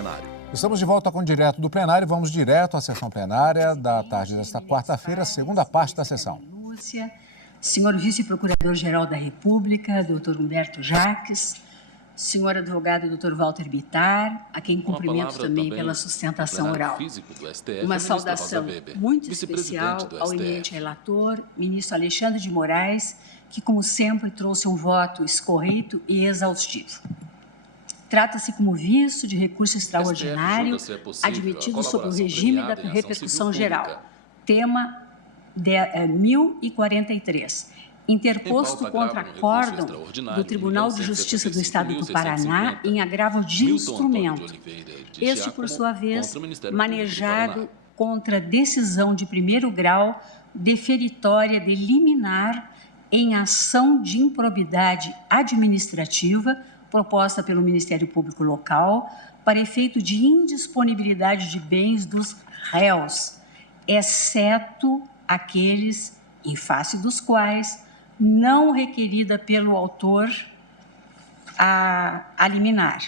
plenário. Estamos de volta com o Direto do Plenário. Vamos direto à sessão plenária da tarde desta quarta-feira, segunda parte da sessão. Senhor Vice-Procurador-Geral da República, doutor Humberto Jacques, senhor advogado doutor Walter Bittar, a quem cumprimento também pela sustentação oral. Uma saudação muito especial ao eminente relator, ministro Alexandre de Moraes, que, como sempre, trouxe um voto escorreito e exaustivo. Trata-se, como visto, de recurso extraordinário admitido sob o regime da repercussão geral. Tema 1043. Interposto contra acórdão do Tribunal de Justiça do Estado do Paraná em agravo de instrumento. Este, por sua vez, manejado contra decisão de primeiro grau deferitória de liminar em ação de improbidade administrativa proposta pelo Ministério Público Local para efeito de indisponibilidade de bens dos réus, exceto aqueles em face dos quais não requerida pelo autor a liminar.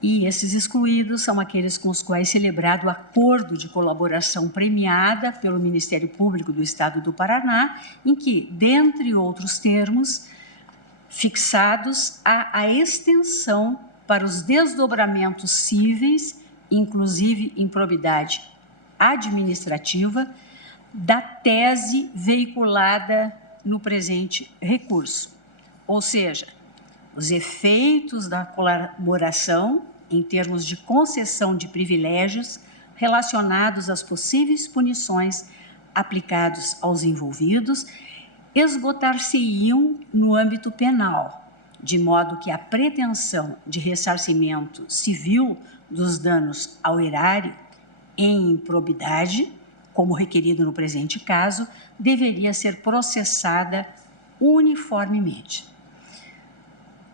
E esses excluídos são aqueles com os quais celebrado acordo de colaboração premiada pelo Ministério Público do Estado do Paraná, em que, dentre outros termos, fixados a extensão para os desdobramentos cíveis, inclusive improbidade administrativa, da tese veiculada no presente recurso. Ou seja, os efeitos da colaboração em termos de concessão de privilégios relacionados às possíveis punições aplicados aos envolvidos esgotar-se-iam no âmbito penal, de modo que a pretensão de ressarcimento civil dos danos ao erário em improbidade, como requerido no presente caso, deveria ser processada uniformemente.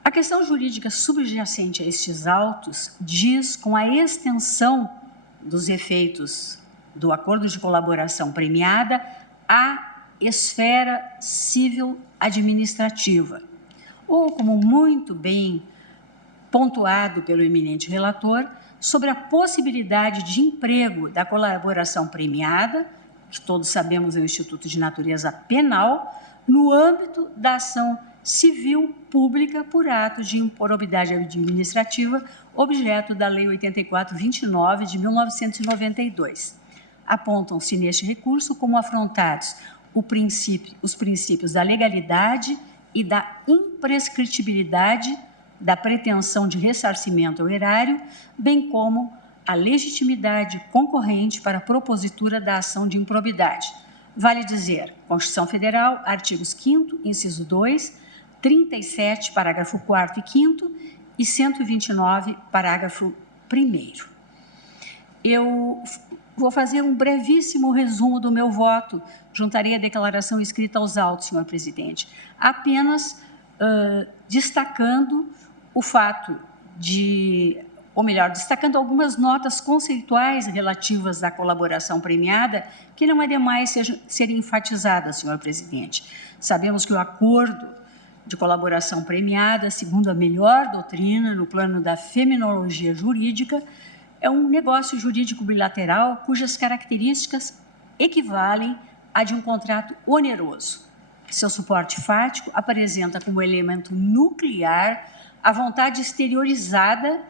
A questão jurídica subjacente a estes autos diz com a extensão dos efeitos do acordo de colaboração premiada à esfera civil administrativa, ou, como muito bem pontuado pelo eminente relator, sobre a possibilidade de emprego da colaboração premiada, que todos sabemos é o Instituto de Natureza Penal, no âmbito da ação civil pública por ato de improbidade administrativa, objeto da Lei 8429 de 1992. Apontam-se neste recurso como afrontados os princípios da legalidade e da imprescritibilidade da pretensão de ressarcimento ao erário, bem como a legitimidade concorrente para a propositura da ação de improbidade. Vale dizer, Constituição Federal, artigos 5º, inciso 2, 37, parágrafo 4º e 5º e 129, parágrafo 1º. Eu vou fazer um brevíssimo resumo do meu voto, juntarei a declaração escrita aos autos, senhor presidente, apenas destacando o fato destacando algumas notas conceituais relativas à colaboração premiada, que não é demais serem enfatizadas, senhor presidente. Sabemos que o acordo de colaboração premiada, segundo a melhor doutrina no plano da fenomenologia jurídica, é um negócio jurídico bilateral cujas características equivalem à de um contrato oneroso. Seu suporte fático apresenta como elemento nuclear a vontade exteriorizada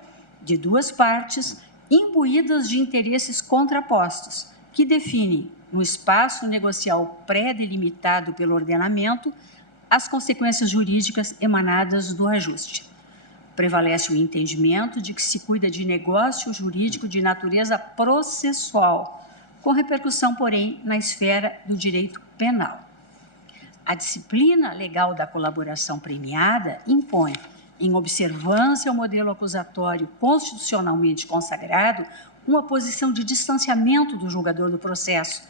de duas partes imbuídas de interesses contrapostos, que definem, no espaço negocial pré-delimitado pelo ordenamento, as consequências jurídicas emanadas do ajuste. Prevalece o entendimento de que se cuida de negócio jurídico de natureza processual, com repercussão, porém, na esfera do direito penal. A disciplina legal da colaboração premiada impõe, em observância ao modelo acusatório constitucionalmente consagrado, uma posição de distanciamento do julgador do processo,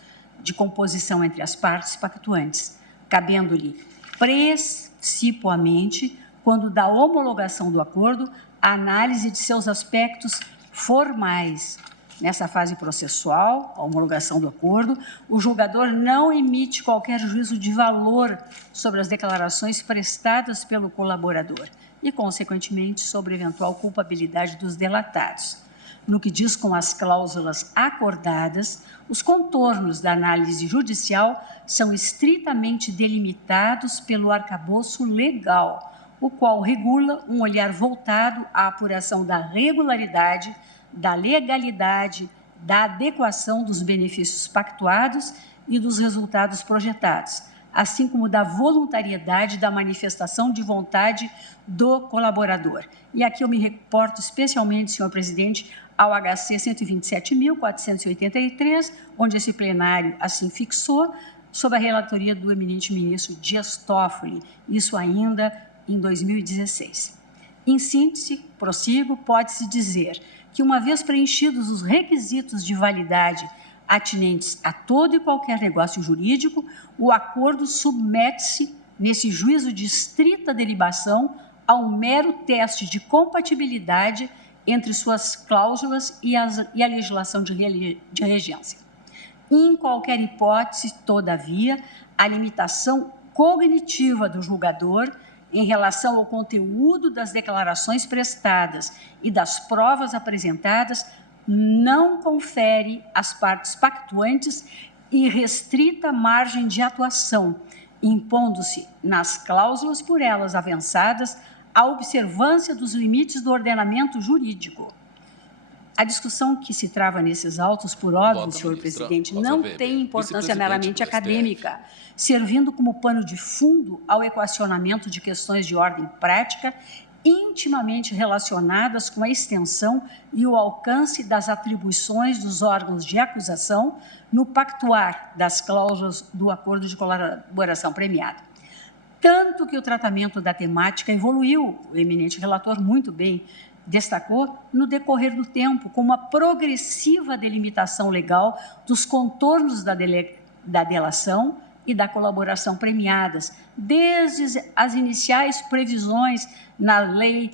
de composição entre as partes pactuantes, cabendo-lhe principalmente, quando da homologação do acordo, a análise de seus aspectos formais. Nessa fase processual, a homologação do acordo, o julgador não emite qualquer juízo de valor sobre as declarações prestadas pelo colaborador e, consequentemente, sobre eventual culpabilidade dos delatados. No que diz com as cláusulas acordadas, os contornos da análise judicial são estritamente delimitados pelo arcabouço legal, o qual regula um olhar voltado à apuração da regularidade, da legalidade, da adequação dos benefícios pactuados e dos resultados projetados, assim como da voluntariedade da manifestação de vontade do colaborador. E aqui eu me reporto especialmente, senhor presidente, ao HC 127.483, onde esse plenário assim fixou, sob a relatoria do eminente ministro Dias Toffoli, isso ainda em 2016. Em síntese, prossigo, pode-se dizer que, uma vez preenchidos os requisitos de validade atinentes a todo e qualquer negócio jurídico, o acordo submete-se, nesse juízo de estrita delibação, a um mero teste de compatibilidade entre suas cláusulas e a legislação de regência. Em qualquer hipótese, todavia, a limitação cognitiva do julgador em relação ao conteúdo das declarações prestadas e das provas apresentadas não confere às partes pactuantes irrestrita margem de atuação, impondo-se nas cláusulas por elas avançadas a observância dos limites do ordenamento jurídico. A discussão que se trava nesses autos, por óbvio, senhor presidente, não tem importância meramente acadêmica, servindo como pano de fundo ao equacionamento de questões de ordem prática intimamente relacionadas com a extensão e o alcance das atribuições dos órgãos de acusação no pactuar das cláusulas do acordo de colaboração premiada. Tanto que o tratamento da temática evoluiu, o eminente relator muito bem destacou, no decorrer do tempo, com uma progressiva delimitação legal dos contornos da delação e da colaboração premiadas, desde as iniciais previsões na Lei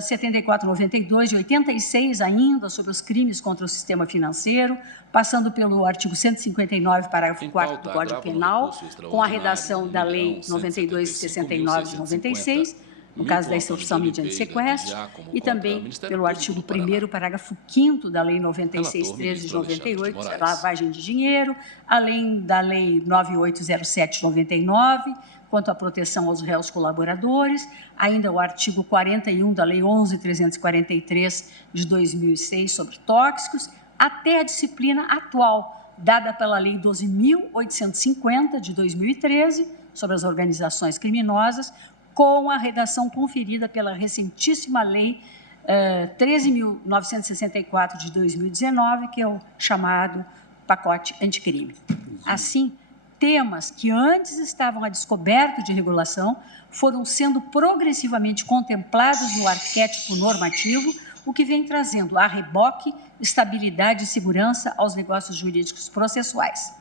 7492, de 86 ainda, sobre os crimes contra o sistema financeiro, passando pelo artigo 159, parágrafo 4º do Código Penal, com a redação da Lei 9269 de 96, no caso da extorsão mediante sequestro, e também pelo artigo 1º, parágrafo 5º da Lei 9613 de 98, lavagem de dinheiro, além da Lei 9807 de 99, quanto à proteção aos réus colaboradores, ainda o artigo 41 da Lei 11.343 de 2006 sobre tóxicos, até a disciplina atual, dada pela Lei 12.850 de 2013, sobre as organizações criminosas, com a redação conferida pela recentíssima Lei 13.964 de 2019, que é o chamado pacote anticrime. Assim, temas que antes estavam a descoberto de regulação foram sendo progressivamente contemplados no arquétipo normativo, o que vem trazendo a reboque estabilidade e segurança aos negócios jurídicos processuais.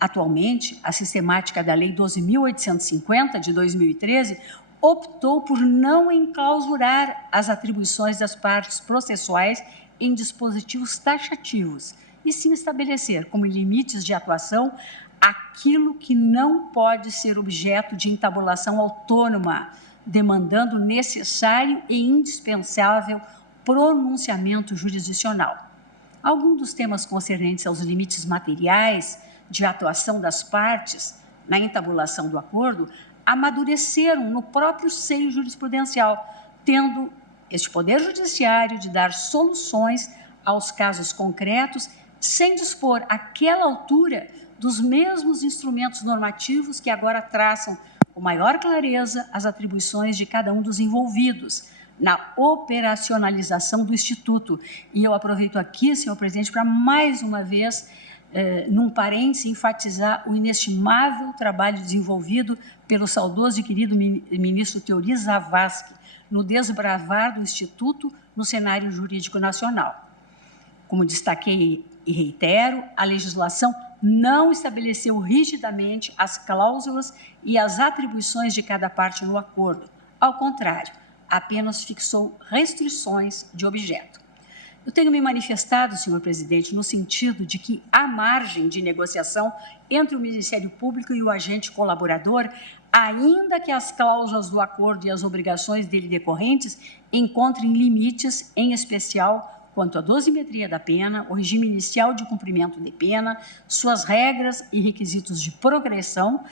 Atualmente, a sistemática da Lei 12.850 de 2013 optou por não enclausurar as atribuições das partes processuais em dispositivos taxativos, e sim estabelecer como limites de atuação aquilo que não pode ser objeto de entabulação autônoma, demandando necessário e indispensável pronunciamento jurisdicional. Alguns dos temas concernentes aos limites materiais de atuação das partes na entabulação do acordo amadureceram no próprio seio jurisprudencial, tendo este Poder Judiciário de dar soluções aos casos concretos sem dispor, àquela altura, dos mesmos instrumentos normativos que agora traçam com maior clareza as atribuições de cada um dos envolvidos na operacionalização do Instituto. E eu aproveito aqui, senhor presidente, para mais uma vez, num parêntese, enfatizar o inestimável trabalho desenvolvido pelo saudoso e querido ministro Teori Zavascki no desbravar do Instituto no cenário jurídico nacional. Como destaquei e reitero, a legislação não estabeleceu rigidamente as cláusulas e as atribuições de cada parte no acordo. Ao contrário, apenas fixou restrições de objeto. Eu tenho me manifestado, senhor presidente, no sentido de que há margem de negociação entre o Ministério Público e o agente colaborador, ainda que as cláusulas do acordo e as obrigações dele decorrentes encontrem limites, em especial quanto à dosimetria da pena, o regime inicial de cumprimento de pena, suas regras e requisitos de progressão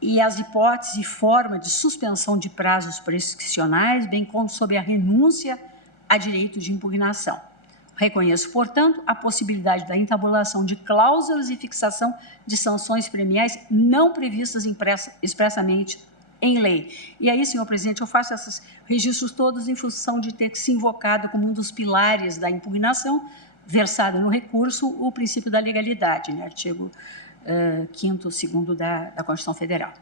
e as hipóteses e forma de suspensão de prazos prescricionais, bem como sobre a renúncia a direito de impugnação. Reconheço, portanto, a possibilidade da entabulação de cláusulas e fixação de sanções premiais não previstas expressamente em lei. E aí, senhor presidente, eu faço esses registros todos em função de ter se invocado como um dos pilares da impugnação, versado no recurso, o princípio da legalidade, né? Artigo 5º, 2º da Constituição Federal.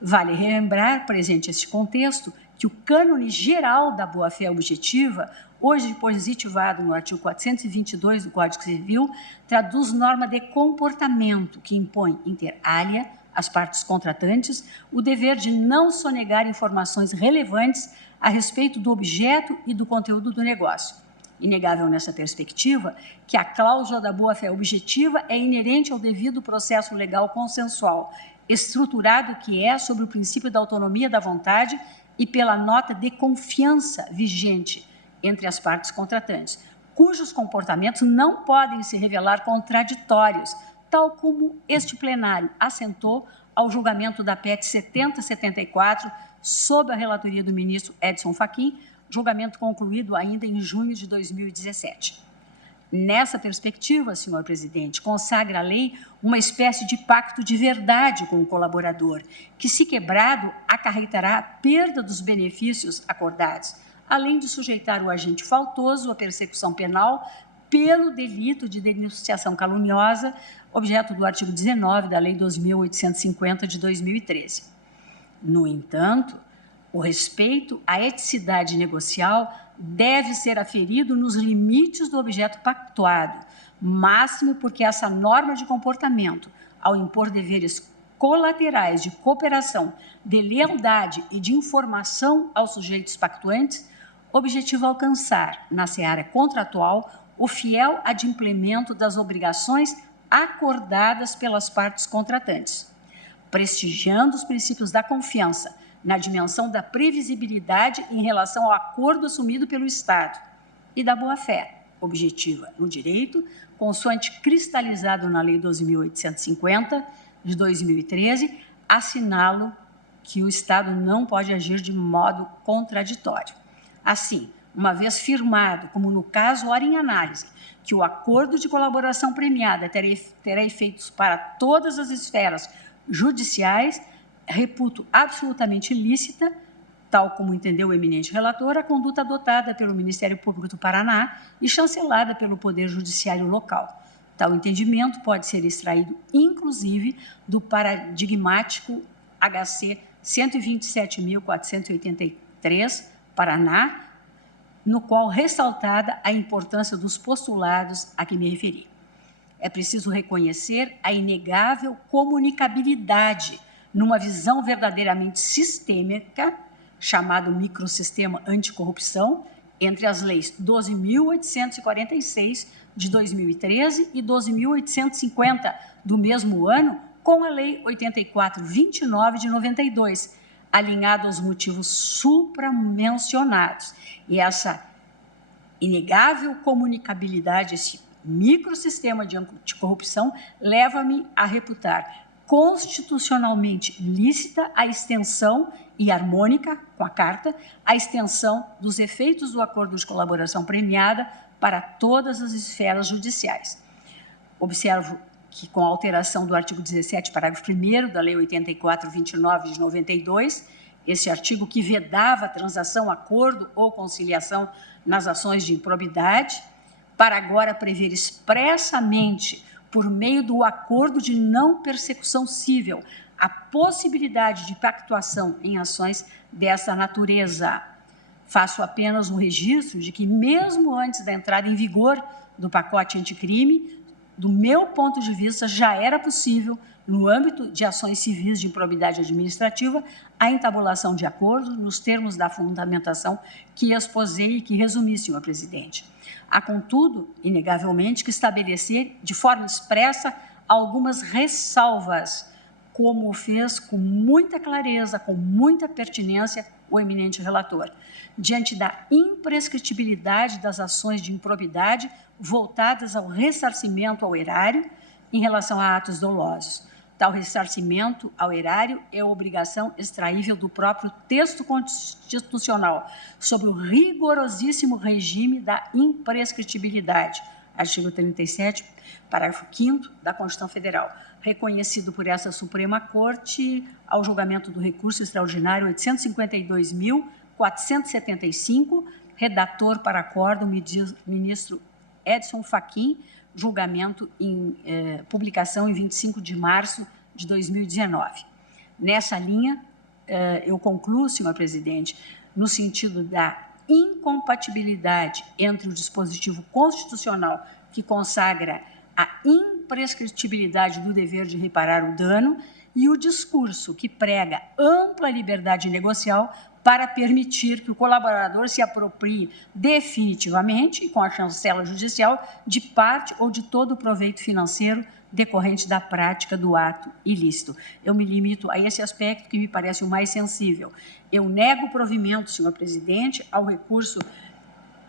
Vale relembrar, presente este contexto, que o cânone geral da boa-fé objetiva, hoje positivado no artigo 422 do Código Civil, traduz norma de comportamento que impõe inter alia às partes contratantes o dever de não sonegar informações relevantes a respeito do objeto e do conteúdo do negócio. Inegável nessa perspectiva que a cláusula da boa-fé objetiva é inerente ao devido processo legal consensual, estruturado que é sobre o princípio da autonomia da vontade e pela nota de confiança vigente entre as partes contratantes, cujos comportamentos não podem se revelar contraditórios, tal como este plenário assentou ao julgamento da PEC 7074, sob a relatoria do ministro Edson Fachin, julgamento concluído ainda em junho de 2017. Nessa perspectiva, senhor presidente, consagra a lei uma espécie de pacto de verdade com o colaborador, que, se quebrado, acarretará a perda dos benefícios acordados, além de sujeitar o agente faltoso à persecução penal pelo delito de denunciação caluniosa, objeto do artigo 19 da Lei 2.850 de 2013. No entanto, o respeito à eticidade negocial deve ser aferido nos limites do objeto pactuado, máximo porque essa norma de comportamento, ao impor deveres colaterais de cooperação, de lealdade e de informação aos sujeitos pactuantes, objetiva alcançar, na seara contratual, o fiel adimplemento das obrigações acordadas pelas partes contratantes, prestigiando os princípios da confiança, na dimensão da previsibilidade em relação ao acordo assumido pelo Estado e da boa-fé objetiva no direito, consoante cristalizado na Lei 12.850 de 2013, assinalo que o Estado não pode agir de modo contraditório. Assim, uma vez firmado, como no caso ora em análise, que o acordo de colaboração premiada terá efeitos para todas as esferas judiciais, reputo absolutamente ilícita, tal como entendeu o eminente relator, a conduta adotada pelo Ministério Público do Paraná e chancelada pelo Poder Judiciário local. Tal entendimento pode ser extraído, inclusive, do paradigmático HC 127.483, Paraná, no qual ressaltada a importância dos postulados a que me referi. É preciso reconhecer a inegável comunicabilidade numa visão verdadeiramente sistêmica, chamado microsistema anticorrupção, entre as leis 12.846 de 2013 e 12.850 do mesmo ano, com a Lei 8429 de 92, alinhado aos motivos supramencionados. E essa inegável comunicabilidade, esse microsistema de anticorrupção, leva-me a reputar constitucionalmente lícita a extensão e harmônica com a Carta, a extensão dos efeitos do acordo de colaboração premiada para todas as esferas judiciais. Observo que, com a alteração do artigo 17, parágrafo 1º da Lei 8429 de 92, esse artigo que vedava a transação, acordo ou conciliação nas ações de improbidade, para agora prever expressamente, por meio do acordo de não persecução cível, a possibilidade de pactuação em ações dessa natureza. Faço apenas um registro de que, mesmo antes da entrada em vigor do pacote anticrime, do meu ponto de vista, já era possível, no âmbito de ações civis de improbidade administrativa, a entabulação de acordo nos termos da fundamentação que exposei e que resumi, senhor presidente. Há, contudo, inegavelmente, que estabelecer de forma expressa algumas ressalvas como fez com muita clareza, com muita pertinência, o eminente relator, diante da imprescritibilidade das ações de improbidade voltadas ao ressarcimento ao erário em relação a atos dolosos. Tal ressarcimento ao erário é obrigação extraível do próprio texto constitucional, sob o rigorosíssimo regime da imprescritibilidade, artigo 37, parágrafo 5º da Constituição Federal, reconhecido por essa Suprema Corte ao julgamento do recurso extraordinário 852.475, redator para acordo, ministro Edson Fachin, julgamento em publicação em 25 de março de 2019. Nessa linha, eu concluo, senhor presidente, no sentido da incompatibilidade entre o dispositivo constitucional que consagra a imprescritibilidade do dever de reparar o dano e o discurso que prega ampla liberdade negocial para permitir que o colaborador se aproprie definitivamente, com a chancela judicial, de parte ou de todo o proveito financeiro decorrente da prática do ato ilícito. Eu me limito a esse aspecto que me parece o mais sensível. Eu nego o provimento, senhor presidente, ao recurso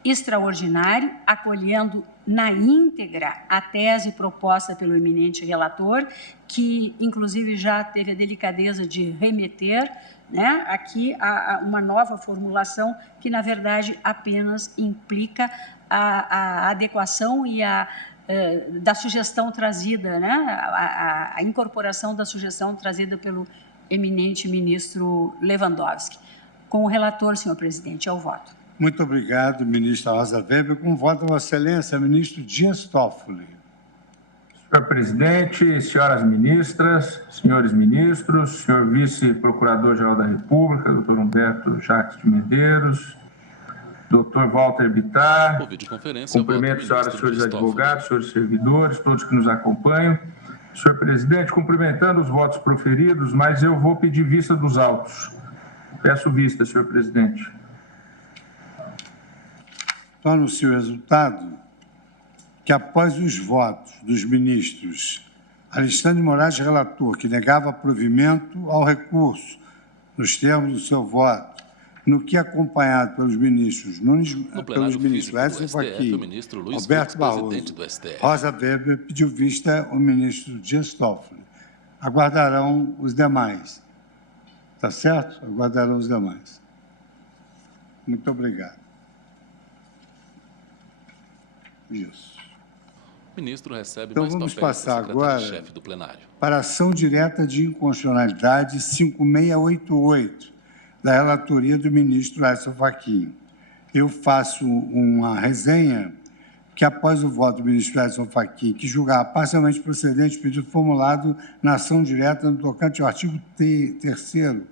extraordinário, acolhendo na íntegra a tese proposta pelo eminente relator, que, inclusive, já teve a delicadeza de remeter, né, aqui a uma nova formulação que, na verdade, apenas implica a adequação e da sugestão trazida, né, a incorporação da sugestão trazida pelo eminente ministro Lewandowski. Com o relator, senhor presidente, ao voto. Muito obrigado, ministra Rosa Weber. Com voto, Vossa Excelência, ministro Dias Toffoli. Senhor presidente, senhoras ministras, senhores ministros, senhor vice-procurador-geral da República, doutor Humberto Jacques de Medeiros, doutor Walter Bittar, cumprimento senhoras e senhores advogados, senhores servidores, todos que nos acompanham. Senhor presidente, cumprimentando os votos proferidos, mas eu vou pedir vista dos autos. Peço vista, senhor presidente. Torna-se o resultado que, após os votos dos ministros Alexandre Moraes, relator, que negava provimento ao recurso nos termos do seu voto, no que acompanhado pelos ministros Edson Fachin, Alberto Barroso, Rosa Weber, pediu vista o ministro Dias Toffoli. Aguardarão os demais. Está certo? Aguardarão os demais. Muito obrigado. Isso. O ministro recebe então, mais vamos papéis passar da agora secretária-chefe do plenário. Para a ação direta de inconstitucionalidade 5688, da relatoria do ministro Edson Fachin. Eu faço uma resenha que, após o voto do ministro Edson Fachin, que julgava parcialmente procedente o pedido formulado na ação direta no tocante ao artigo 3º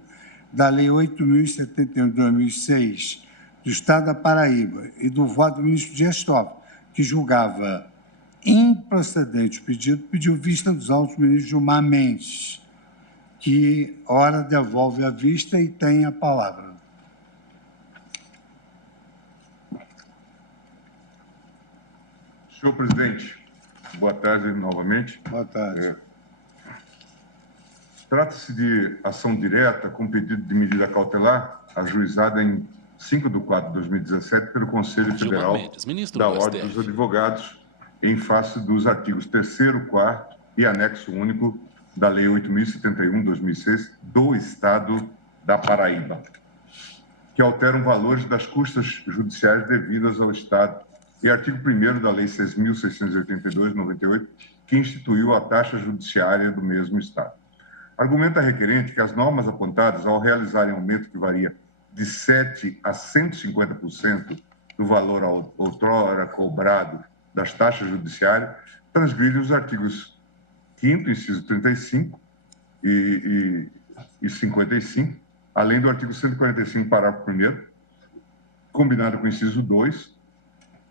da Lei 8.071 de 2006, do Estado da Paraíba, e do voto do ministro Dias Toffoli, que julgava improcedente o pedido, pediu vista dos autos do ministro Gilmar Mendes, que, ora, devolve a vista e tem a palavra. Senhor presidente, boa tarde novamente. Boa tarde. Trata-se de ação direta com pedido de medida cautelar ajuizada em 5 de 4 de 2017 pelo Conselho Federal da Ordem dos Advogados em face dos artigos 3º, 4º e anexo único da Lei 8.071 de 2006 do Estado da Paraíba, que alteram valores das custas judiciais devidas ao Estado, e artigo 1º da Lei 6.682 de 98, que instituiu a taxa judiciária do mesmo Estado. Argumenta a requerente que as normas apontadas, ao realizarem aumento que varia de 7% a 150% do valor outrora cobrado das taxas judiciárias, transgridem os artigos 5º, inciso 35 e 55, além do artigo 145, parágrafo 1º, combinado com o inciso 2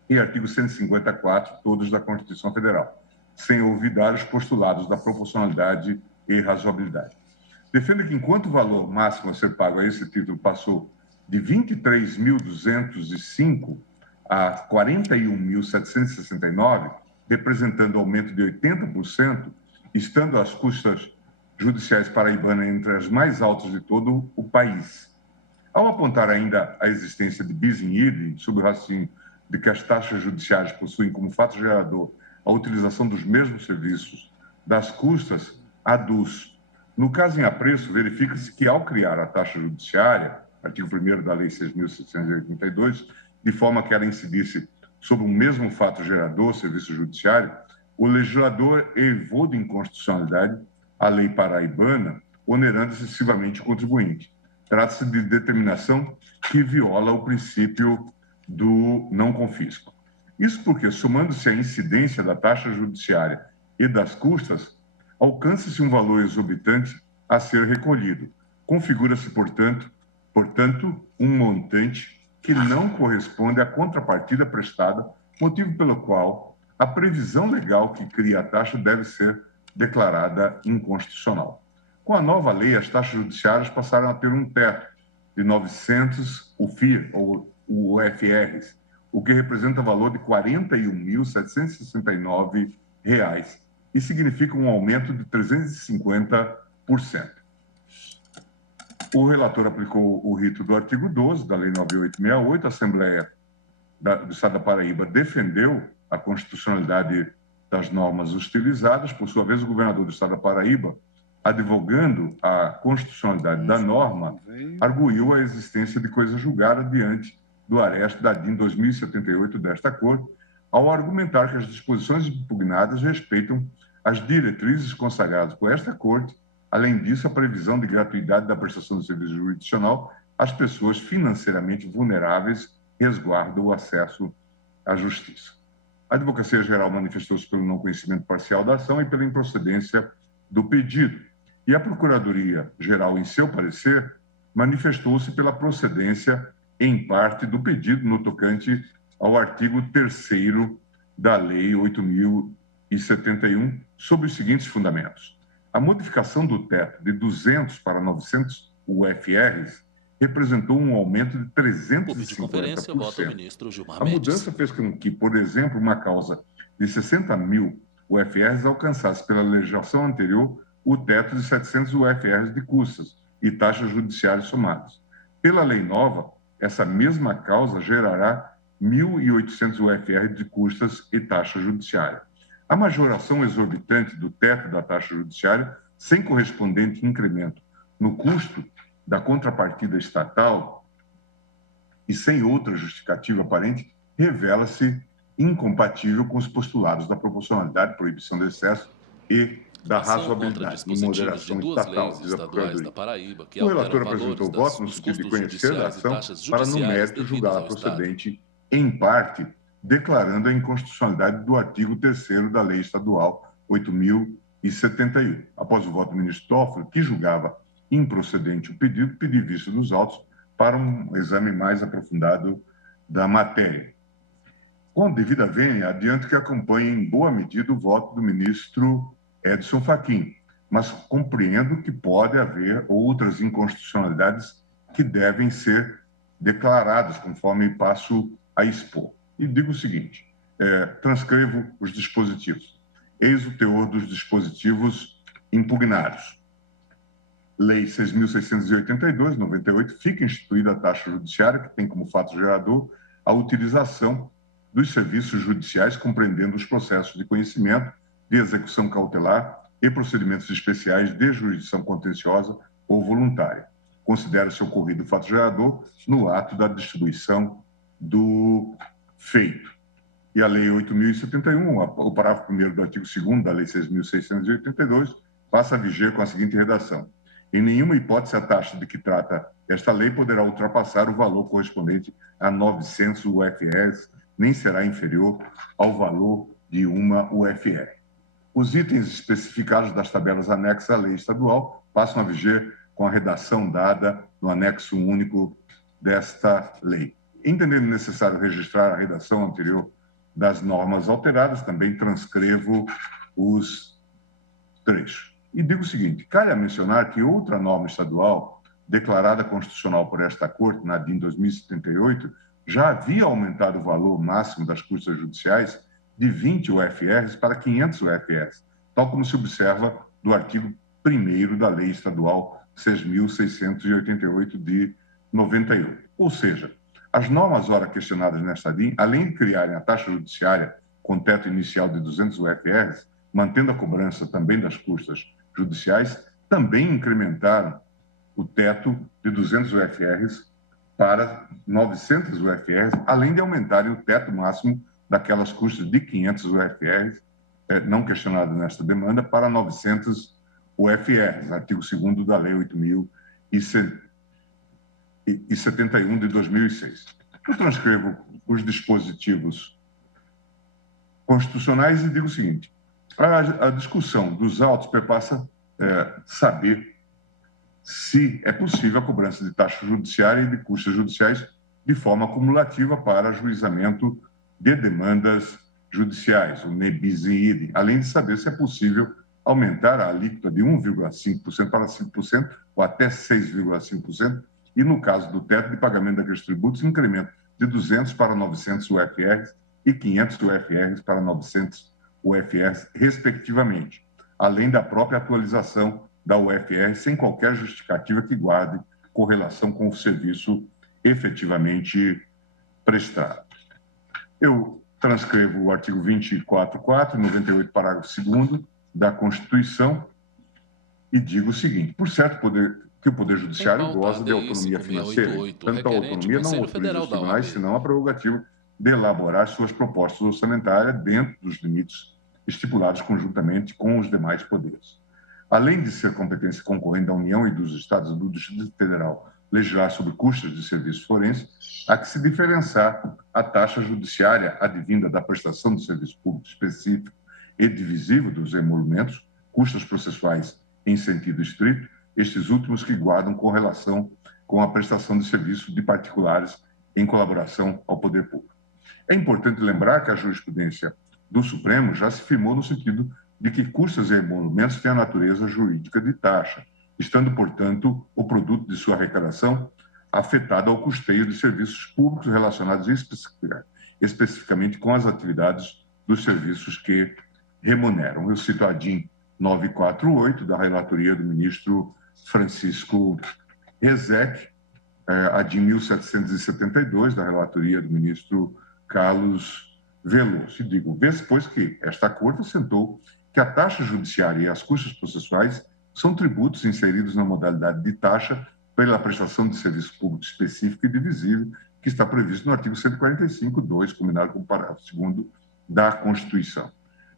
e artigo 154, todos da Constituição Federal, sem olvidar os postulados da proporcionalidade e razoabilidade. Defendo que, enquanto o valor máximo a ser pago a esse título passou de R$ 23.205 a R$ 41.769, representando aumento de 80%, estando as custas judiciais paraibana entre as mais altas de todo o país. Ao apontar ainda a existência de bis in idem, sob o raciocínio de que as taxas judiciárias possuem como fato gerador a utilização dos mesmos serviços das custas, aduz. No caso em apreço, verifica-se que, ao criar a taxa judiciária, artigo 1º da Lei 6.782, de forma que ela incidisse sobre o mesmo fato gerador, serviço judiciário, o legislador elevou de inconstitucionalidade a lei paraibana, onerando excessivamente o contribuinte. Trata-se de determinação que viola o princípio do não confisco. Isso porque, somando-se a incidência da taxa judiciária e das custas, alcança-se um valor exorbitante a ser recolhido. Configura-se, portanto, um montante que não corresponde à contrapartida prestada, motivo pelo qual a previsão legal que cria a taxa deve ser declarada inconstitucional. Com a nova lei, as taxas judiciárias passaram a ter um teto de 900 UFIR, ou UFRs, o que representa valor de R$ 41.769, e significa um aumento de 350%. O relator aplicou o rito do artigo 12 da Lei 9868, a Assembleia do Estado da Paraíba defendeu a constitucionalidade das normas utilizadas. Por sua vez, o governador do Estado da Paraíba, advogando a constitucionalidade da norma, arguiu a existência de coisa julgada diante do areste da DIN 2078 desta Corte, ao argumentar que as disposições impugnadas respeitam as diretrizes consagradas por esta Corte. Além disso, a previsão de gratuidade da prestação do serviço jurisdicional às pessoas financeiramente vulneráveis resguarda o acesso à justiça. A Advocacia Geral manifestou-se pelo não conhecimento parcial da ação e pela improcedência do pedido. E a Procuradoria-Geral, em seu parecer, manifestou-se pela procedência, em parte, do pedido no tocante ao artigo 3º da Lei 8.071, sob os seguintes fundamentos. A modificação do teto de 200 para 900 UFRs representou um aumento de 350%. A mudança fez com que, por exemplo, uma causa de 60.000 UFRs alcançasse, pela legislação anterior, o teto de 700 UFRs de custas e taxas judiciárias somadas. Pela lei nova, essa mesma causa gerará 1.800 UFR de custas e taxa judiciária. A majoração exorbitante do teto da taxa judiciária, sem correspondente incremento no custo da contrapartida estatal e sem outra justificativa aparente, revela-se incompatível com os postulados da proporcionalidade, proibição do excesso e da razoabilidade e moderação estatal, diz a Procuradoria. O relator apresentou o voto no sentido de conhecer a ação para, no mérito, julgá-la procedente, em parte, declarando a inconstitucionalidade do artigo 3º da Lei Estadual 8.071. Após o voto do ministro Toffoli, que julgava improcedente o pedido, pedi vista dos autos para um exame mais aprofundado da matéria. Com devida vênia, adianto que acompanhe em boa medida o voto do ministro Edson Fachin, mas compreendo que pode haver outras inconstitucionalidades que devem ser declaradas, conforme passo a expor. E digo o seguinte, transcrevo os dispositivos. Eis o teor dos dispositivos impugnados. Lei 6.682, 98, fica instituída a taxa judiciária, que tem como fato gerador a utilização dos serviços judiciais, compreendendo os processos de conhecimento, de execução cautelar e procedimentos especiais de jurisdição contenciosa ou voluntária. Considera-se ocorrido o fato gerador no ato da distribuição do feito. E a Lei 8.071, o parágrafo 1º do artigo 2º da Lei 6.682, passa a viger com a seguinte redação. Em nenhuma hipótese a taxa de que trata esta lei poderá ultrapassar o valor correspondente a 900 UFRs, nem será inferior ao valor de uma UFR. Os itens especificados das tabelas anexas à lei estadual passam a viger com a redação dada no anexo único desta lei. Entendendo necessário registrar a redação anterior das normas alteradas, também transcrevo os trechos. E digo o seguinte, cabe a mencionar que outra norma estadual, declarada constitucional por esta Corte, na DIN 2078, já havia aumentado o valor máximo das custas judiciais de 20 UFRs para 500 UFRs, tal como se observa do artigo 1º da Lei Estadual 6.688 de 91. Ou seja, as normas ora questionadas nesta DIN, além de criarem a taxa judiciária com teto inicial de 200 UFRs, mantendo a cobrança também das custas judiciais, também incrementaram o teto de 200 UFRs para 900 UFRs, além de aumentarem o teto máximo daquelas custas de 500 UFRs, não questionadas nesta demanda, para 900 UFRs, artigo 2º da Lei 8.071 de 2006. Eu transcrevo os dispositivos constitucionais e digo o seguinte: a discussão dos autos perpassa saber se é possível a cobrança de taxa judiciária e de custas judiciais de forma acumulativa para ajuizamento de demandas judiciais, o nebis in idem, além de saber se é possível aumentar a alíquota de 1,5% para 5% ou até 6,5%, e no caso do teto de pagamento daqueles tributos, incremento de 200 para 900 UFRs e 500 UFRs para 900 UFRs, respectivamente, além da própria atualização da UFR sem qualquer justificativa que guarde correlação com o serviço efetivamente prestado. Eu transcrevo o artigo 24.4, 98, parágrafo 2º da Constituição e digo o seguinte: por certo, que o Poder Judiciário goza de autonomia financeira, tanto a autonomia não autoriza os tribunais, senão a prerrogativa de elaborar suas propostas orçamentárias dentro dos limites estipulados conjuntamente com os demais poderes. Além de ser competência concorrente da União e dos Estados e do Distrito Federal legislar sobre custas de serviços forenses, há que se diferenciar a taxa judiciária advinda da prestação de serviço público específico e divisível dos emolumentos, custas processuais em sentido estrito, estes últimos que guardam correlação com a prestação de serviços de particulares em colaboração ao poder público. É importante lembrar que a jurisprudência do Supremo já se firmou no sentido de que custas e emolumentos têm a natureza jurídica de taxa, estando, portanto, o produto de sua arrecadação afetado ao custeio de serviços públicos relacionados especificamente com as atividades dos serviços que remuneram. Eu cito a DIN 948, da relatoria do ministro Francisco Rezec, a DIN 1772, da relatoria do ministro Carlos Veloso. E digo, vê-se, pois, que esta Corte assentou que a taxa judiciária e as custas processuais são tributos inseridos na modalidade de taxa pela prestação de serviço público específico e divisível, que está previsto no artigo 145.2, combinado com o parágrafo 2º da Constituição.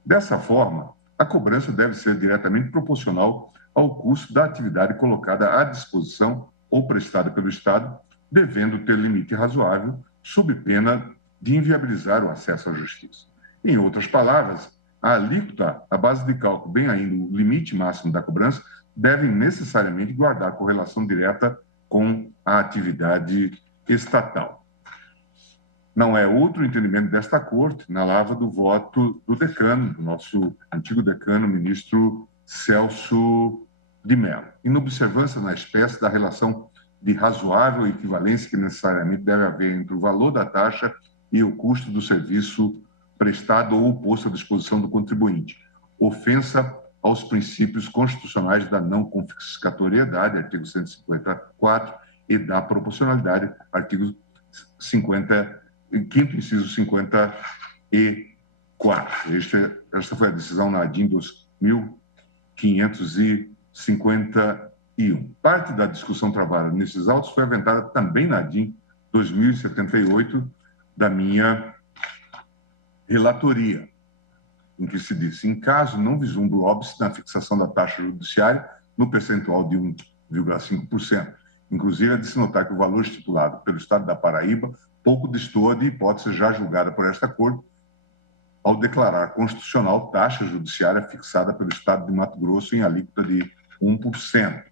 Dessa forma, a cobrança deve ser diretamente proporcional ao custo da atividade colocada à disposição ou prestada pelo Estado, devendo ter limite razoável, sob pena de inviabilizar o acesso à justiça. Em outras palavras, a alíquota, a base de cálculo, bem ainda o limite máximo da cobrança, devem necessariamente guardar correlação direta com a atividade estatal. Não é outro entendimento desta Corte, na lava do voto do decano, do nosso antigo decano, ministro Celso de Mello, em observância na espécie da relação de razoável equivalência que necessariamente deve haver entre o valor da taxa e o custo do serviço prestado ou posto à disposição do contribuinte, ofensa aos princípios constitucionais da não confiscatoriedade, artigo 154, e da proporcionalidade, artigo 50, quinto inciso 54. Esta foi a decisão na DIN 2551. Parte da discussão travada nesses autos foi aventada também na DIN 2078, da minha relatoria, em que se disse: em caso não vislumbre o óbice na fixação da taxa judiciária no percentual de 1,5%. Inclusive, é de se notar que o valor estipulado pelo Estado da Paraíba pouco destoa de hipótese já julgada por esta Corte ao declarar constitucional taxa judiciária fixada pelo Estado de Mato Grosso em alíquota de 1%.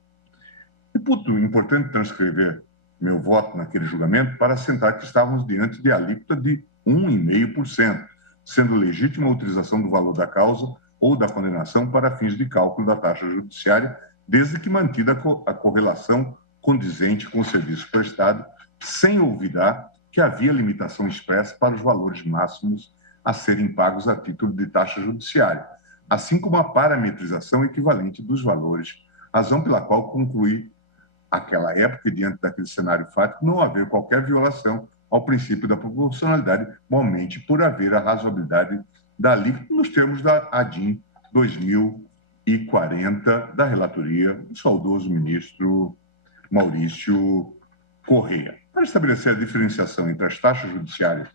E, importante transcrever meu voto naquele julgamento para assentar que estávamos diante de alíquota de 1,5%, sendo legítima a utilização do valor da causa ou da condenação para fins de cálculo da taxa judiciária, desde que mantida a correlação condizente com o serviço prestado, sem olvidar que havia limitação expressa para os valores máximos a serem pagos a título de taxa judiciária, assim como a parametrização equivalente dos valores, razão pela qual concluí, àquela época e diante daquele cenário fático, não haver qualquer violação ao princípio da proporcionalidade, igualmente por haver a razoabilidade da alíquota nos termos da ADIM 2040, da relatoria do saudoso ministro Maurício Correia. Para estabelecer a diferenciação entre as taxas judiciárias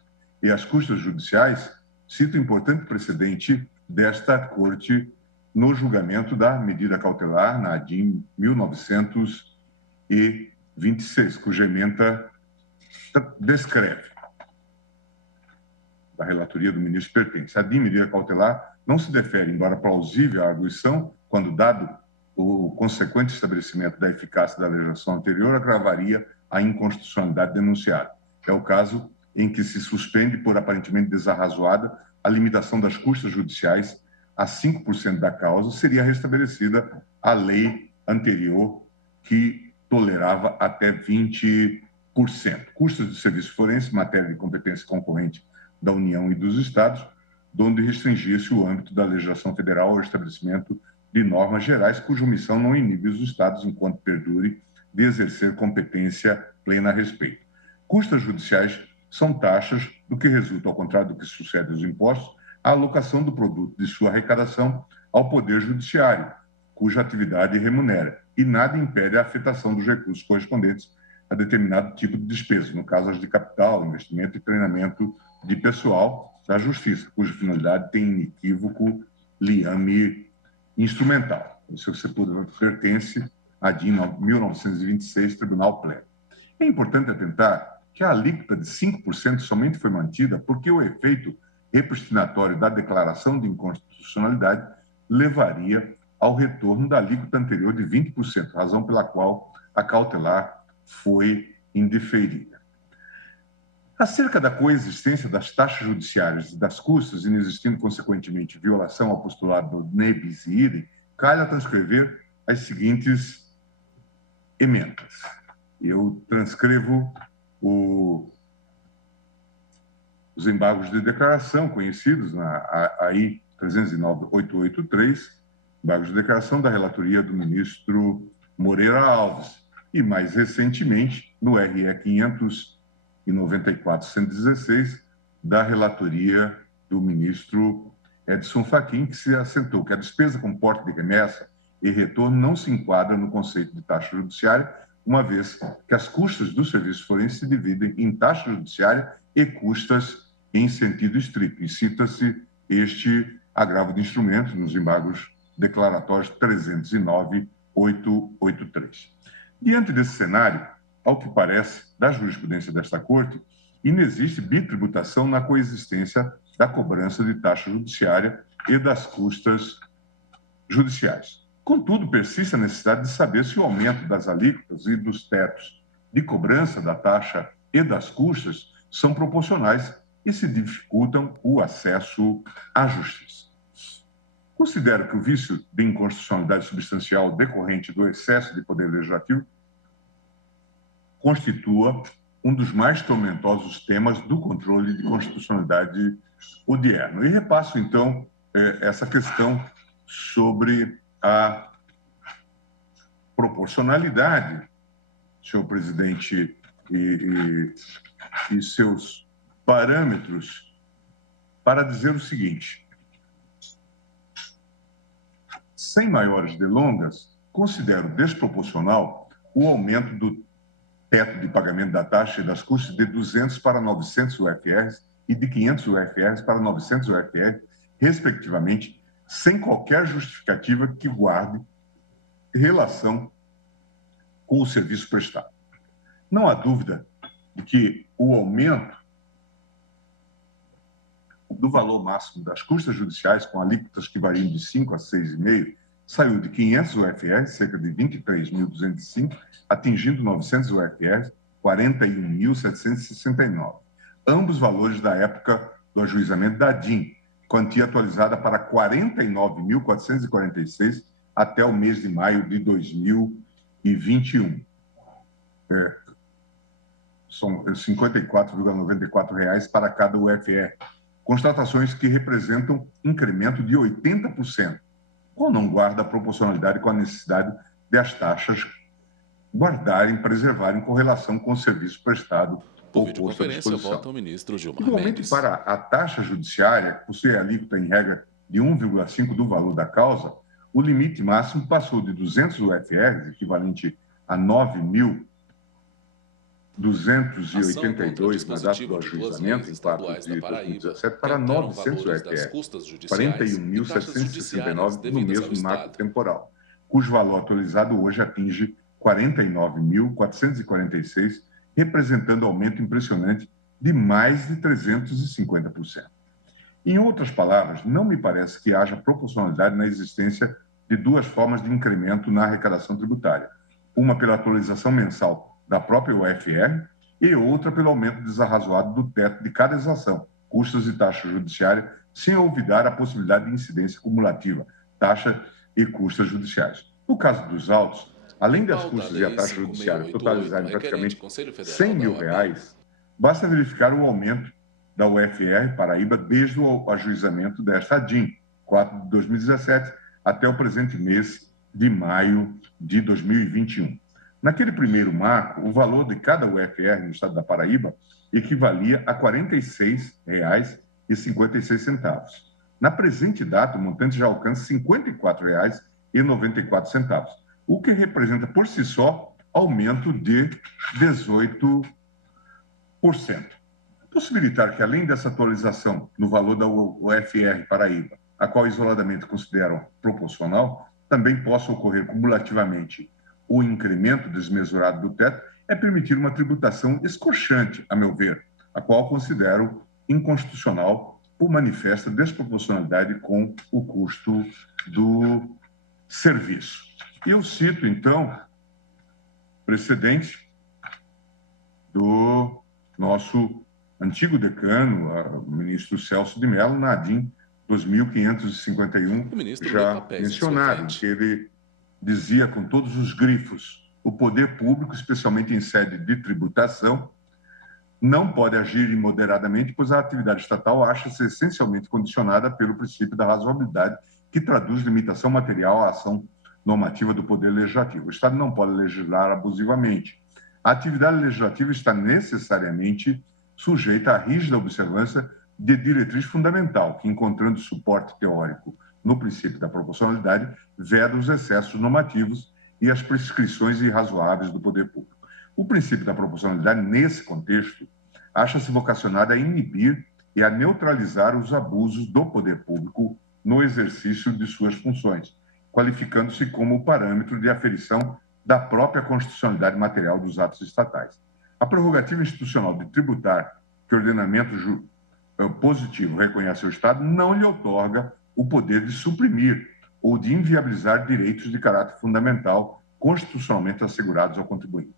e as custas judiciais, cito o importante precedente desta Corte no julgamento da medida cautelar na ADIM 1926, cuja ementa descreve, da relatoria do ministro pertence. A ADIM, medida cautelar, não se defere, embora plausível a arguição, quando dado o consequente estabelecimento da eficácia da legislação anterior, agravaria a inconstitucionalidade denunciada. É o caso em que se suspende, por aparentemente desarrazoada, a limitação das custas judiciais a 5% da causa, seria restabelecida a lei anterior que tolerava até 20%. Custas de serviço forense, matéria de competência concorrente da União e dos Estados, donde restringir-se o âmbito da legislação federal ao estabelecimento de normas gerais, cuja omissão não inibe os Estados, enquanto perdure, de exercer competência plena a respeito. Custas judiciais são taxas do que resulta, ao contrário do que sucede aos impostos, a alocação do produto de sua arrecadação ao Poder Judiciário, cuja atividade remunera, e nada impede a afetação dos recursos correspondentes a determinado tipo de despesa, no caso as de capital, investimento e treinamento de pessoal da Justiça, cuja finalidade tem inequívoco liame instrumental. O seu setor pertence à DIN 1926, Tribunal Pleno. É importante atentar que a alíquota de 5% somente foi mantida porque o efeito repristinatório da declaração de inconstitucionalidade levaria ao retorno da alíquota anterior de 20%, razão pela qual a cautelar foi indeferida. Acerca da coexistência das taxas judiciárias e das custas, inexistindo, consequentemente, violação ao postulado do ne bis in idem, calha transcrever as seguintes emendas. Eu transcrevo os embargos de declaração conhecidos na AI 309.883, embargos de declaração da relatoria do ministro Moreira Alves, e, mais recentemente, no RE 594.116, da relatoria do ministro Edson Fachin, que se assentou que a despesa com porte de remessa e retorno não se enquadra no conceito de taxa judiciária, uma vez que as custas do serviço forense se dividem em taxa judiciária e custas em sentido estrito. E cita-se este agravo de instrumentos nos embargos declaratórios 309.883. Diante desse cenário, ao que parece, da jurisprudência desta Corte, inexiste bitributação na coexistência da cobrança de taxa judiciária e das custas judiciais. Contudo, persiste a necessidade de saber se o aumento das alíquotas e dos tetos de cobrança da taxa e das custas são proporcionais e se dificultam o acesso à justiça. Considero que o vício de inconstitucionalidade substancial decorrente do excesso de poder legislativo constitua um dos mais tormentosos temas do controle de constitucionalidade odierno. E repasso, então, essa questão sobre a proporcionalidade, senhor presidente, e seus parâmetros, para dizer o seguinte: sem maiores delongas, considero desproporcional o aumento do teto de pagamento da taxa e das custas de 200 para 900 UFRs e de 500 UFRs para 900 UFRs, respectivamente, sem qualquer justificativa que guarde relação com o serviço prestado. Não há dúvida de que o aumento do valor máximo das custas judiciais, com alíquotas que variam de 5 a 6,5, saiu de 500 UFRs, cerca de 23.205, atingindo 900 UFRs, 41.769. Ambos valores da época do ajuizamento da DIN, quantia atualizada para 49.446 até o mês de maio de 2021. São R$ 54,94 para cada UFR, constatações que representam incremento de 80%, ou não guarda a proporcionalidade com a necessidade de as taxas preservarem correlação com o serviço prestado ou posto à disposição. Volta ao ministro Gilmar Igualmente, Mendes. para a taxa judiciária, por ser alíquota em regra de 1,5 do valor da causa, o limite máximo passou de 200 UFRs, equivalente a 9.282 na data do ajuizamento, em 4 de 2017, para 900 UFRs, 41.769 no mesmo marco temporal, cujo valor atualizado hoje atinge 49.446, representando aumento impressionante de mais de 350%. Em outras palavras, não me parece que haja proporcionalidade na existência de duas formas de incremento na arrecadação tributária, uma pela atualização mensal da própria UFR e outra pelo aumento desarrazoado do teto de cada exação, custos e taxa judiciária, sem olvidar a possibilidade de incidência cumulativa, taxa e custas judiciais. No caso dos autos, além das custas e a taxa judiciária totalizarem praticamente R$100 mil, basta verificar o aumento da UFR Paraíba desde o ajuizamento desta ADIM, 4 de 2017, até o presente mês de maio de 2021. Naquele primeiro marco, o valor de cada UFR no estado da Paraíba equivalia a R$ 46,56. Na presente data, o montante já alcança R$ 54,94, o que representa por si só aumento de 18%. Possibilitar que, além dessa atualização no valor da UFR Paraíba, a qual isoladamente consideram proporcional, também possa ocorrer cumulativamente o incremento desmesurado do teto, é permitir uma tributação escorchante, a meu ver, a qual considero inconstitucional por manifesta desproporcionalidade com o custo do serviço. Eu cito, então, precedente do nosso antigo decano, o ministro Celso de Mello, na ADIM 2551, já mencionado, que ele dizia com todos os grifos: o poder público, especialmente em sede de tributação, não pode agir imoderadamente, pois a atividade estatal acha-se essencialmente condicionada pelo princípio da razoabilidade, que traduz limitação material à ação normativa do Poder Legislativo. O Estado não pode legislar abusivamente. A atividade legislativa está necessariamente sujeita à rígida observância de diretriz fundamental, que, encontrando suporte teórico no princípio da proporcionalidade, veda os excessos normativos e as prescrições irrazoáveis do poder público. O princípio da proporcionalidade, nesse contexto, acha-se vocacionado a inibir e a neutralizar os abusos do poder público no exercício de suas funções, qualificando-se como o parâmetro de aferição da própria constitucionalidade material dos atos estatais. A prerrogativa institucional de tributar, que o ordenamento positivo reconhece ao Estado, não lhe outorga o poder de suprimir ou de inviabilizar direitos de caráter fundamental constitucionalmente assegurados ao contribuinte.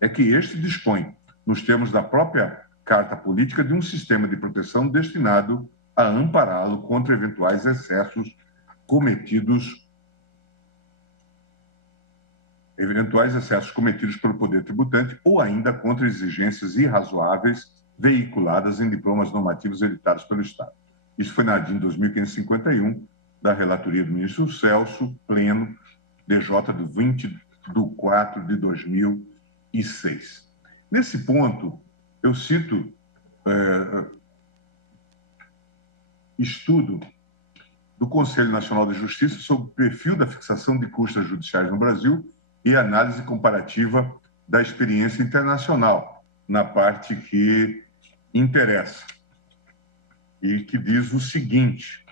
É que este dispõe, nos termos da própria Carta Política, de um sistema de proteção destinado a ampará-lo contra eventuais excessos cometidos pelo poder tributante ou ainda contra exigências irrazoáveis veiculadas em diplomas normativos editados pelo Estado. Isso foi na ADIM 2551, da relatoria do ministro Celso, pleno, DJ do 20/4 de 2006. Nesse ponto, eu cito estudo do Conselho Nacional de Justiça sobre o perfil da fixação de custas judiciais no Brasil e análise comparativa da experiência internacional, na parte que interessa, e que diz o seguinte: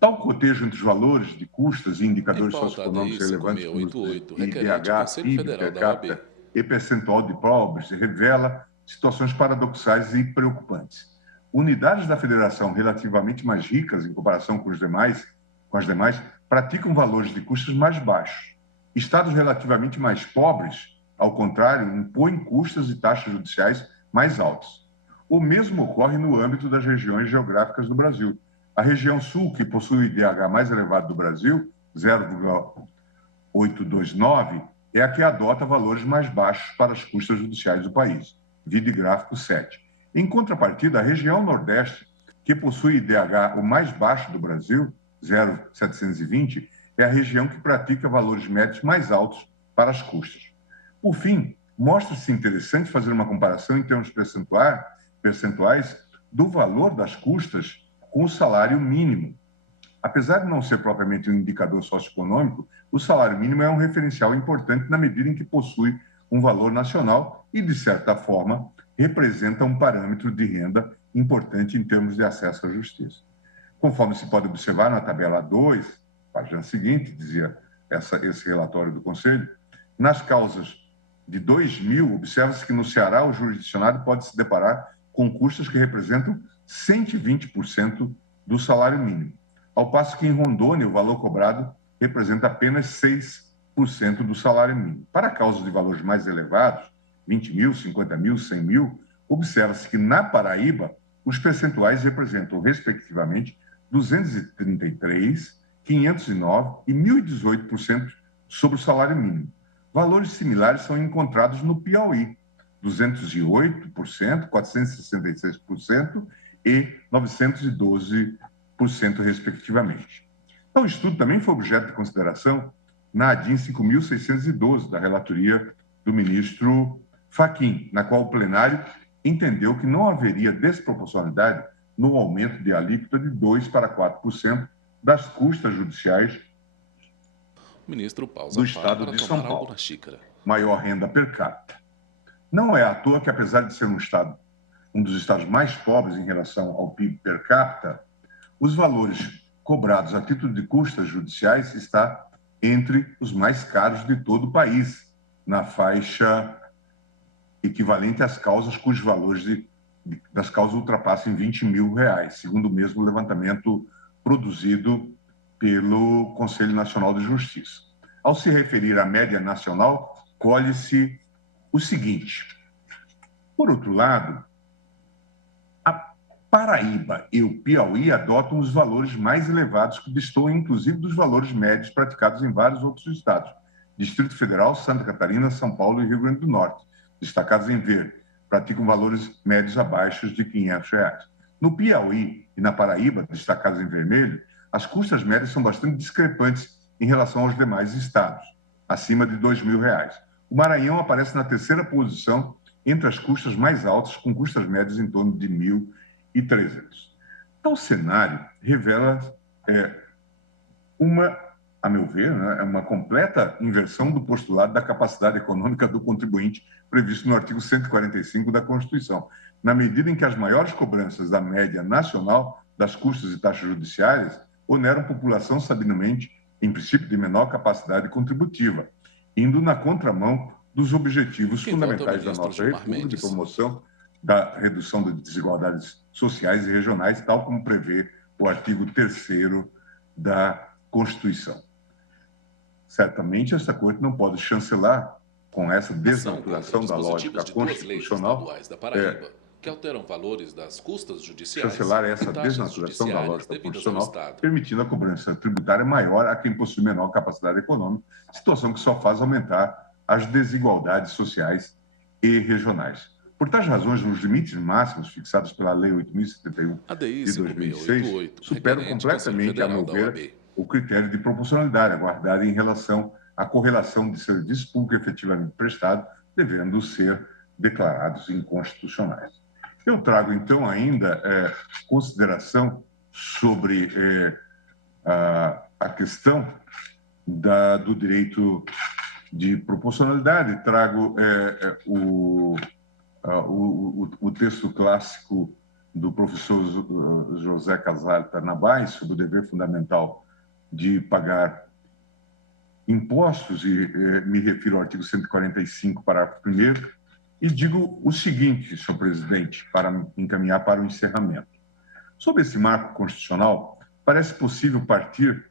tal cotejo entre os valores de custas e indicadores socioeconômicos relevantes como IDH, PIB, per capita e percentual de pobres revela situações paradoxais e preocupantes. Unidades da federação relativamente mais ricas em comparação com as demais praticam valores de custos mais baixos. Estados relativamente mais pobres, ao contrário, impõem custas e taxas judiciais mais altas. O mesmo ocorre no âmbito das regiões geográficas do Brasil. A região sul, que possui o IDH mais elevado do Brasil, 0,829, é a que adota valores mais baixos para as custas judiciais do país. Vide gráfico 7. Em contrapartida, a região Nordeste, que possui IDH o mais baixo do Brasil, 0,720, é a região que pratica valores médios mais altos para as custas. Por fim, mostra-se interessante fazer uma comparação em termos percentuais do valor das custas com o salário mínimo. Apesar de não ser propriamente um indicador socioeconômico, o salário mínimo é um referencial importante na medida em que possui um valor nacional e, de certa forma, representa um parâmetro de renda importante em termos de acesso à justiça. Conforme se pode observar na tabela 2, página seguinte, dizia esse relatório do Conselho, nas causas de 2000, observa-se que no Ceará o jurisdicionado pode se deparar com custas que representam 120% do salário mínimo, ao passo que em Rondônia o valor cobrado representa apenas 6% do salário mínimo. Para causas de valores mais elevados, 20 mil, 50 mil, 100 mil, observa-se que na Paraíba os percentuais representam, respectivamente, 233%, 509% e 1.018% sobre o salário mínimo. Valores similares são encontrados no Piauí, 208%, 466% e 912%, respectivamente. Então, o estudo também foi objeto de consideração na ADIM 5.612, da relatoria do ministro Fachin, na qual o plenário entendeu que não haveria desproporcionalidade no aumento de alíquota de 2% para 4% das custas judiciais do Estado de São Paulo, maior renda per capita. Não é à toa que, apesar de ser um dos estados mais pobres em relação ao PIB per capita, os valores cobrados a título de custas judiciais está entre os mais caros de todo o país, na faixa equivalente às causas cujos valores das causas ultrapassem R$20 mil, segundo o mesmo levantamento produzido pelo Conselho Nacional de Justiça. Ao se referir à média nacional, colhe-se o seguinte: por outro lado, a Paraíba e o Piauí adotam os valores mais elevados que destoam, inclusive, dos valores médios praticados em vários outros estados: Distrito Federal, Santa Catarina, São Paulo e Rio Grande do Norte, destacados em verde, praticam valores médios abaixo de R$500. No Piauí e na Paraíba, destacados em vermelho, as custas médias são bastante discrepantes em relação aos demais estados, acima de R$2 mil. O Maranhão aparece na terceira posição entre as custas mais altas, com custas médias em torno de R$1.300. Tal cenário revela a meu ver, uma completa inversão do postulado da capacidade econômica do contribuinte previsto no artigo 145 da Constituição, na medida em que as maiores cobranças da média nacional das custas e taxas judiciárias oneram a população sabidamente, em princípio, de menor capacidade contributiva, indo na contramão dos objetivos fundamentais da nossa República de promoção da redução das desigualdades sociais e regionais, tal como prevê o artigo 3º da Constituição. Certamente, esta Corte não pode chancelar, com essa desnaturação da lógica constitucional, que alteram valores das custas judiciais, chancelar essa desnaturação da lógica constitucional, permitindo a cobrança tributária maior a quem possui menor capacidade econômica, situação que só faz aumentar as desigualdades sociais e regionais. Por tais razões, os limites máximos fixados pela Lei 8.071 de 2006 superam completamente, a meu ver, o critério de proporcionalidade aguardado em relação à correlação de serviços públicos efetivamente prestados, devendo ser declarados inconstitucionais. Eu trago, então, ainda consideração sobre a questão do direito de proporcionalidade. Trago o texto clássico do professor José Casale Tarnabás sobre o dever fundamental de pagar impostos, e me refiro ao artigo 145, parágrafo 1º, e digo o seguinte, senhor presidente, para encaminhar para o encerramento. Sob esse marco constitucional, parece possível partir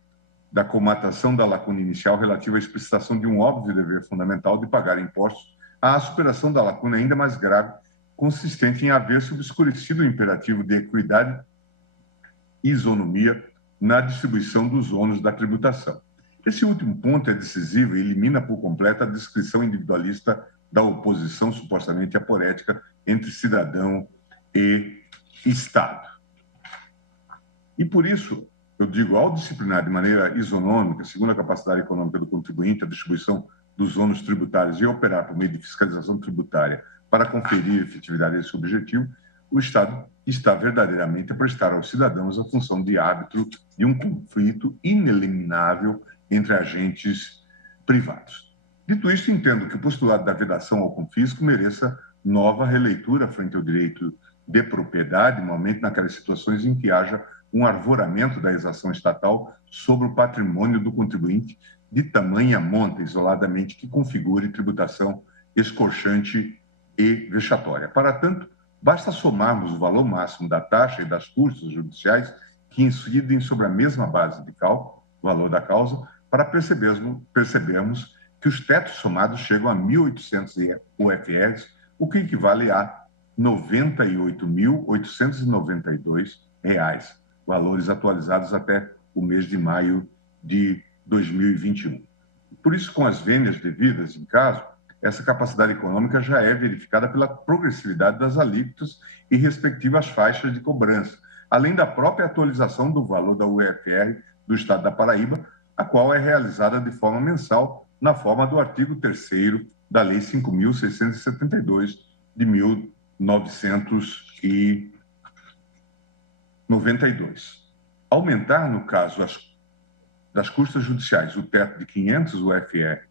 da comatação da lacuna inicial relativa à explicitação de um óbvio dever fundamental de pagar impostos à superação da lacuna ainda mais grave, consistente em haver-se obscurecido o imperativo de equidade e isonomia na distribuição dos ônus da tributação. Esse último ponto é decisivo e elimina por completo a descrição individualista da oposição supostamente aporética entre cidadão e Estado. E por isso, eu digo, ao disciplinar de maneira isonômica, segundo a capacidade econômica do contribuinte, a distribuição dos ônus tributários e operar por meio de fiscalização tributária para conferir efetividade a esse objetivo, o Estado está verdadeiramente a prestar aos cidadãos a função de árbitro de um conflito ineliminável entre agentes privados. Dito isso, entendo que o postulado da vedação ao confisco mereça nova releitura frente ao direito de propriedade, no momento naquelas situações em que haja um arvoramento da exação estatal sobre o patrimônio do contribuinte de tamanha monta, isoladamente, que configure tributação escorchante e vexatória. Para tanto, basta somarmos o valor máximo da taxa e das custas judiciais que incidem sobre a mesma base de cálculo, o valor da causa, para percebermos que os tetos somados chegam a 1.800 UFRs, o que equivale a R$ 98.892, valores atualizados até o mês de maio de 2021. Por isso, com as vênias devidas em caso, essa capacidade econômica já é verificada pela progressividade das alíquotas e respectivas faixas de cobrança, além da própria atualização do valor da UFR do Estado da Paraíba, a qual é realizada de forma mensal, na forma do artigo 3º da Lei 5.672, de 1992. Aumentar, no caso das custas judiciais, o teto de 500 UFR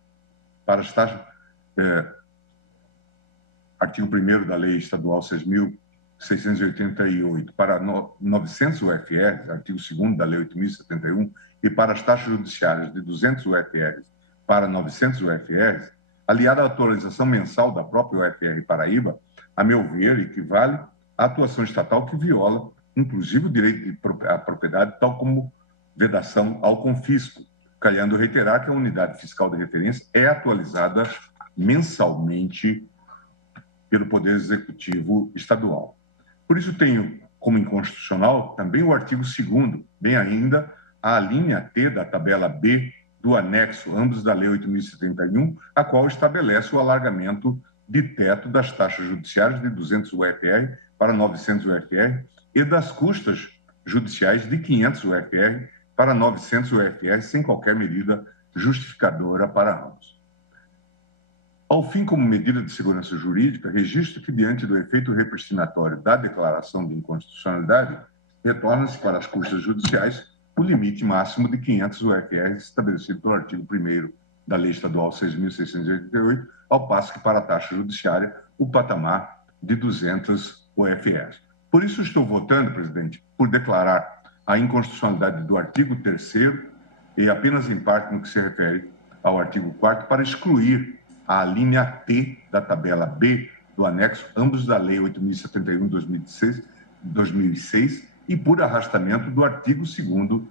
para as taxas, artigo 1º da Lei Estadual 6.688, para 900 UFR, artigo 2º da Lei 8.071, e para as taxas judiciárias de 200 UFR para 900 UFR, aliada à atualização mensal da própria UFR Paraíba, a meu ver, equivale à atuação estatal que viola, inclusive, o direito à propriedade, tal como vedação ao confisco, calhando reiterar que a unidade fiscal de referência é atualizada mensalmente pelo Poder Executivo Estadual. Por isso, tenho como inconstitucional também o artigo 2º, bem ainda a linha T da tabela B do anexo, ambos da Lei 8.071, a qual estabelece o alargamento de teto das taxas judiciárias de 200 UFR para 900 UFR e das custas judiciais de 500 UFR para 900 UFR, sem qualquer medida justificadora para ambos. Ao fim, como medida de segurança jurídica, registro que, diante do efeito repristinatório da declaração de inconstitucionalidade, retorna-se para as custas judiciais o limite máximo de 500 UFR estabelecido pelo artigo 1º da Lei Estadual 6.688, ao passo que, para a taxa judiciária, o patamar de 200 UFR. Por isso, estou votando, presidente, por declarar a inconstitucionalidade do artigo 3º e apenas em parte no que se refere ao artigo 4º, para excluir a linha T da tabela B do anexo, ambos da Lei 8.071, 2006, e por arrastamento do artigo 2º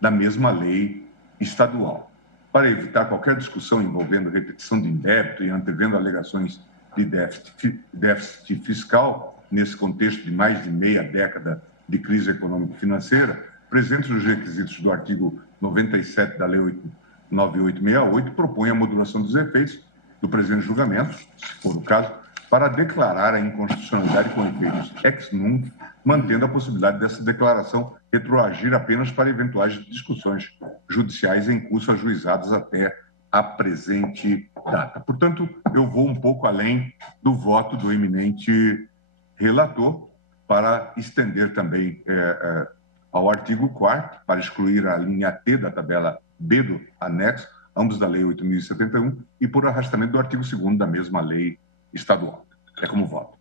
da mesma lei estadual. Para evitar qualquer discussão envolvendo repetição de indébito e antevendo alegações de déficit fiscal, nesse contexto de mais de meia década de crise econômica e financeira, presentes os requisitos do artigo 97 da Lei 9868, propõe a modulação dos efeitos do presente julgamento, se for o caso, para declarar a inconstitucionalidade com efeitos ex nunc, mantendo a possibilidade dessa declaração retroagir apenas para eventuais discussões judiciais em curso ajuizadas até a presente data. Portanto, eu vou um pouco além do voto do eminente relator para estender também ao artigo 4º, para excluir a linha T da tabela B do anexo, ambos da Lei 8.071, e por arrastamento do artigo 2º da mesma lei estadual. É como voto.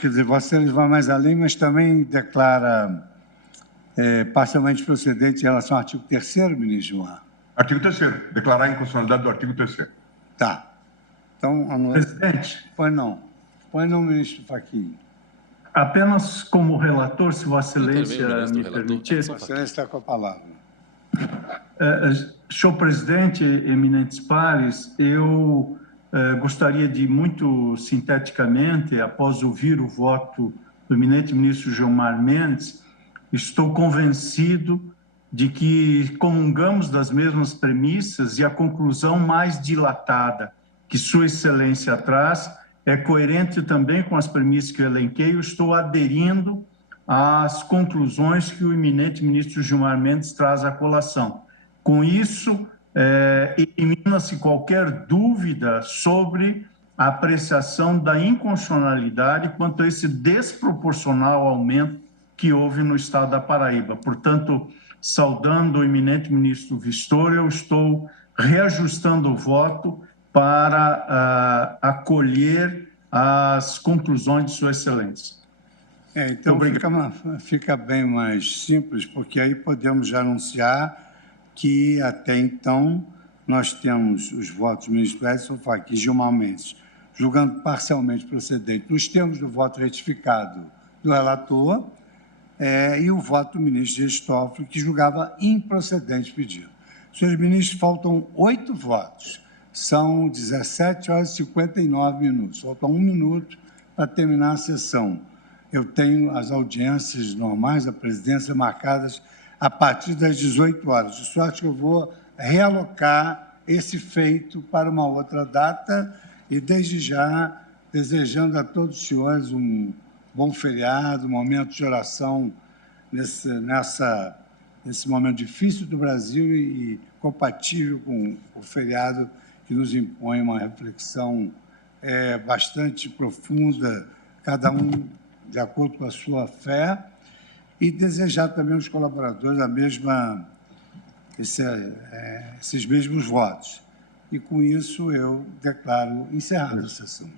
Quer dizer, Vossa Excelência vai mais além, mas também declara parcialmente procedente em relação ao artigo 3º, ministro Gilmar? Artigo 3º. Declarar a inconstitucionalidade do artigo 3º. Tá. Então, presidente. Pois não, ministro Fachin. Apenas como relator, se Vossa Excelência me permitir. Vossa Excelência está com a palavra. Senhor presidente, eminentes pares, eu gostaria de, muito sinteticamente, após ouvir o voto do eminente ministro Gilmar Mendes, estou convencido de que comungamos das mesmas premissas e a conclusão mais dilatada que Sua Excelência traz é coerente também com as premissas que eu elenquei. Eu estou aderindo às conclusões que o eminente ministro Gilmar Mendes traz à colação. Com isso, elimina-se qualquer dúvida sobre a apreciação da inconstitucionalidade quanto a esse desproporcional aumento que houve no estado da Paraíba. Portanto, saudando o eminente ministro Vistório, eu estou reajustando o voto para acolher as conclusões de Sua Excelência. Então, fica bem mais simples, porque aí podemos já anunciar que, até então, nós temos os votos do ministro Edson Fachin e Gilmar Mendes, julgando parcialmente procedente nos termos do voto retificado do relator, e o voto do ministro Dias Toffoli, que julgava improcedente o pedido. Senhores ministros, faltam 8 votos. São 17h59. Falta 1 minuto para terminar a sessão. Eu tenho as audiências normais da presidência marcadas a partir das 18 horas. De sorte que eu vou realocar esse feito para uma outra data e, desde já, desejando a todos os senhores um bom feriado, um momento de oração nesse momento difícil do Brasil e compatível com o feriado que nos impõe uma reflexão bastante profunda, cada um de acordo com a sua fé, e desejar também aos colaboradores esses mesmos votos. E, com isso, eu declaro encerrada a sessão.